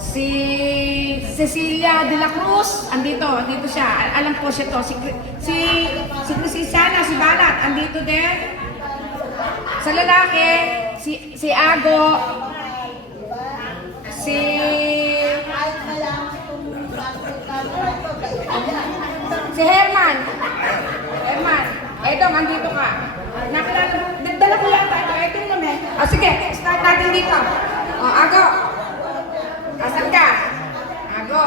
Si Cecilia de la Cruz, andito siya. Alam po siya to. Si Sana, si Balat, andito din. Sa lalaki, si Ago, si Herman. Eto, andito ka. Nagdala ko yata ito. Ito yung naman. O sige, start natin dito. O, Ago. Asan ka? Ago.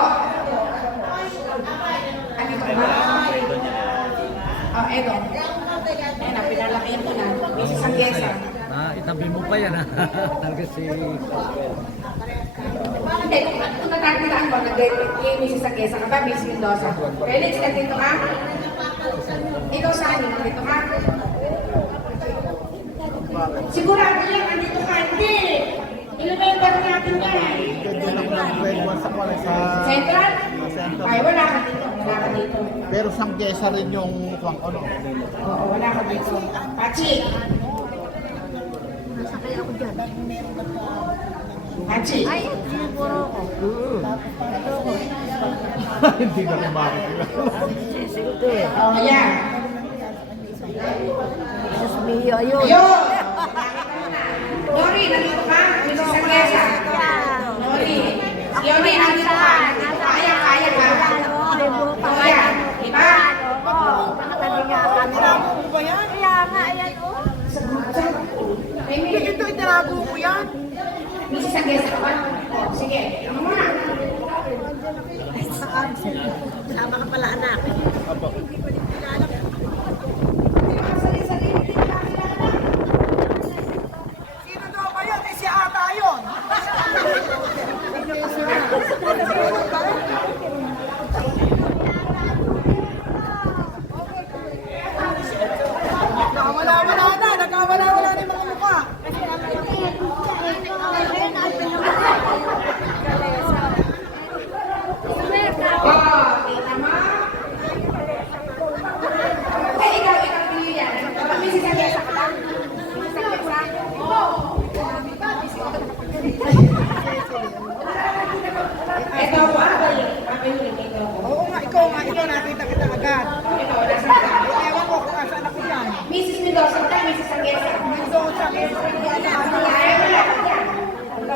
Andito ka ba? O, eto. Ayan, pinalakihan ko na. Mrs. Sanggesa. Itabi mo pa yan ha. Talaga si... Hindi, kung natagpitaan ko, nag-date kay Mrs. Sanggesa ka ba, Miss Mendoza? Felix, nandito ka? Ikaw saan? Nandito ka? Sigurado yan, nandito ka. Hindi! Ilumentar natin yan. Central? Ay, wala ka dito. Wala ka dito. Pero Sanggesa rin yung mukhang ano. Oo, wala ka dito. Pachi! Nasakay ako dyan. Pachi! Ay, siguro ako. Hindi na rin makikita. Oh, yan. Jesus mio, ayun. Yun! Nori, nandito ka? Mrs. Sanggesa. Nori. Yoni, nandito ka. Kaya ka. Kaya. Diba? Oo, nakatabi nga kami. Kaya nga, ayan o. Ito, italago ko yan. Mrs. Sanggesa ka ba? Sige, ano muna? Sama ka pala, anak. Sino daw ba yun? Si Ata yun. Nagkawala-wala na yung mga mukha. Oh, kita mo? Ikaw pili yan. Mrs. Sanggesa ka ba? Mrs. Sanggesa? Oo. Ito ako, Oo nga, ikaw nakita kita agad. Ito, nasa ka? Ewan ko kung asan ako yan. Mrs. Mendoza ka, Mrs. Sanggesa. Mendoza, Ay, wala ka dyan. Wala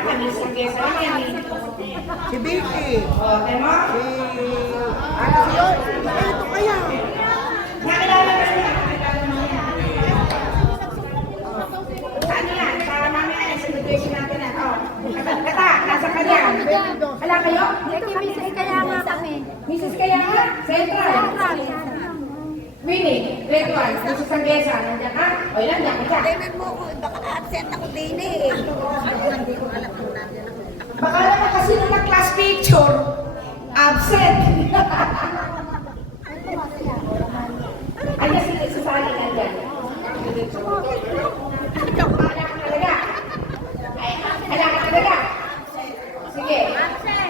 ka, Mrs. Sanggesa. Ano yan? si Vicky. Oh, tema? Ano yun? Ito kaya. Nakilala ka sila. Ano yan? Sa namin ay sa graduation natin na. Oh. Kata, nasa kanya. Wala kayo? Ito, Mrs. Kaya nga kami. Mrs. Kaya nga? Central. Winnie, grade 1. Mrs. Sanggesa. Nandiyan ka? O yan, nandiyan ka dyan. Tingnan mo ko, baka absent ako din eh. Hindi ko alam kung nandiyan ako. Baka naman kasi nung nag-class picture, absent. Ay, kasi sasali nandiyan. Wala ka talaga. Ay, wala ka talaga. Sige.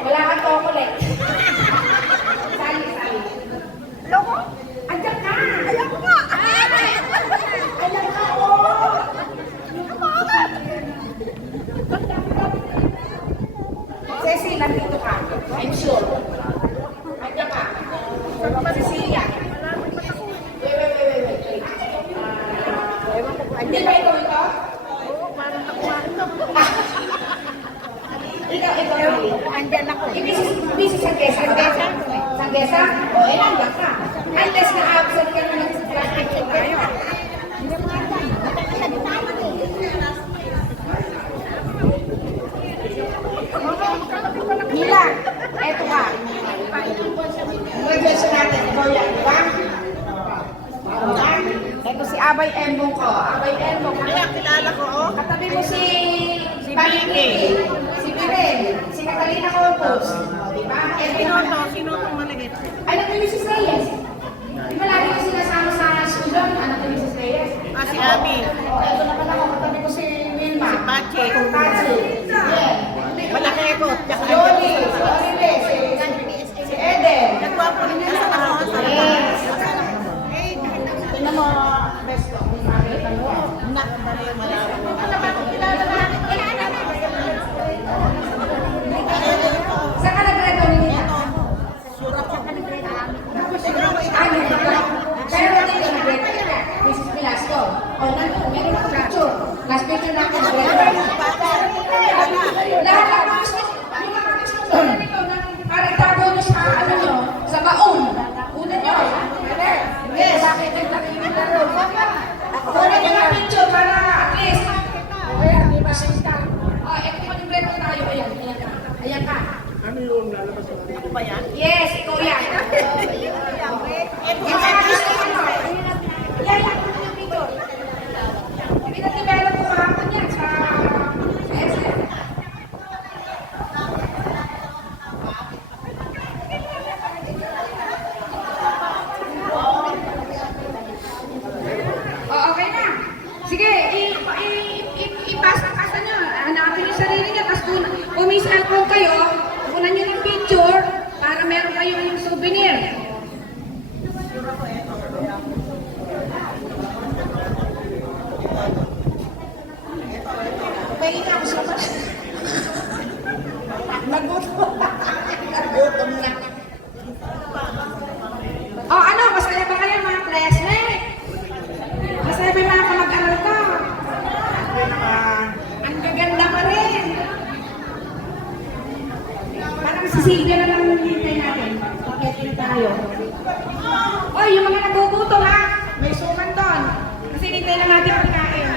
Wala kang chocolate. Sali. Loko? Andiyan ka. Ayaw ko nga. Andiyan ka, oh. Ceci, nandito ka. I'm sure. Andiyan ka. Cecilia. Wait. Hindi ba ikaw ito? Oo, parang nakuha ito. Ikaw. Andyan ako. Busy sa Sanggesa. Sanggesa? O, nandiyan ka. Unless na-absent ka na ng class picture tayo. Mila, eto ka. Graduation natin, ikaw yan, di ba? Ito si Abay Embong ko. Abay Embong. Kaya kilala ko, oh. Katabi mo si Vicky. Si Biren. Si Catalina Corpus. Di ba? Sino itong maliit? Anak ni Mrs. Reyes. Di ba lagi ko sinasama sa school doon? Anak ni Mrs. Reyes. Si Abby. Ito naman ako. Katabi ko si Wilma. Si Pache. Pache. Yeah. Malaki ako. Tsaka Yoli. Si Eden. nagwapo rin ka sa ako. Yes. Tingnan mo, best ko. Makita mo. Nak, dali malabo. Ano ba? Kilala natin. Yes, ikaw yan. Yung mga gusto ko, ano? Yan, ako na yung picture. Pinadevelop ko kahapon yan sa SM. Okay na. Sige, ipasa-pasa nyo. Hanapin yung sarili niya. Tapos kung may cellphone kayo, kunan nyo ng picture para meron kayo yung souvenir. May ako sa Nagutom. Nagutom na. Oh, ano? Masaya ba kayo mga classmates? Masaya ba yung mga kamag-aral ko? Ang gaganda pa rin. Parang si Silvia na lang hintay natin. Pakit tayo. Oy, yung mga nagugutom ha. May suman doon. Kasi hintay na natin pagkain.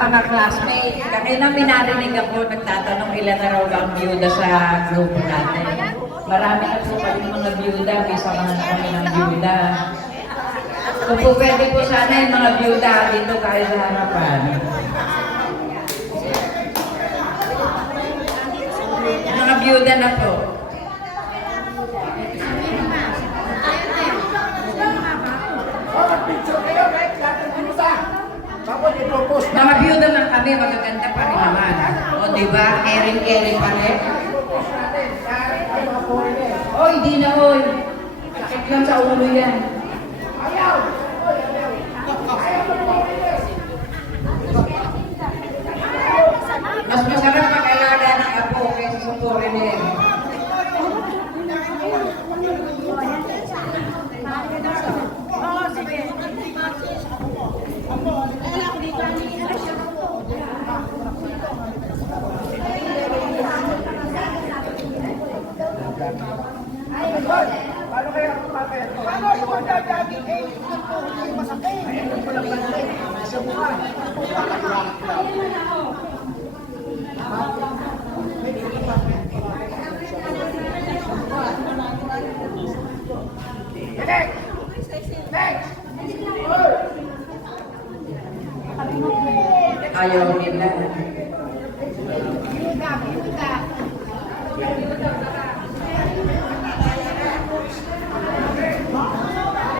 Mga classmates, kanina may narinig ako nagtatanong ilan na raw ang byuda sa grupo natin. Marami na po kami mga byuda, bisamahan na kami ng byuda. Kung po pwede po sana yung mga byuda dito tayo sa harapan. Mga byuda na po. Mga byuda lang kami, magaganda pa rin naman. O, diba? Caring-caring pa rin. Oy, di na, oy. Check lang sa ulo yan. Mas masarap pag-alaga ng apo kaysa sa foreigner. Ayaw nila.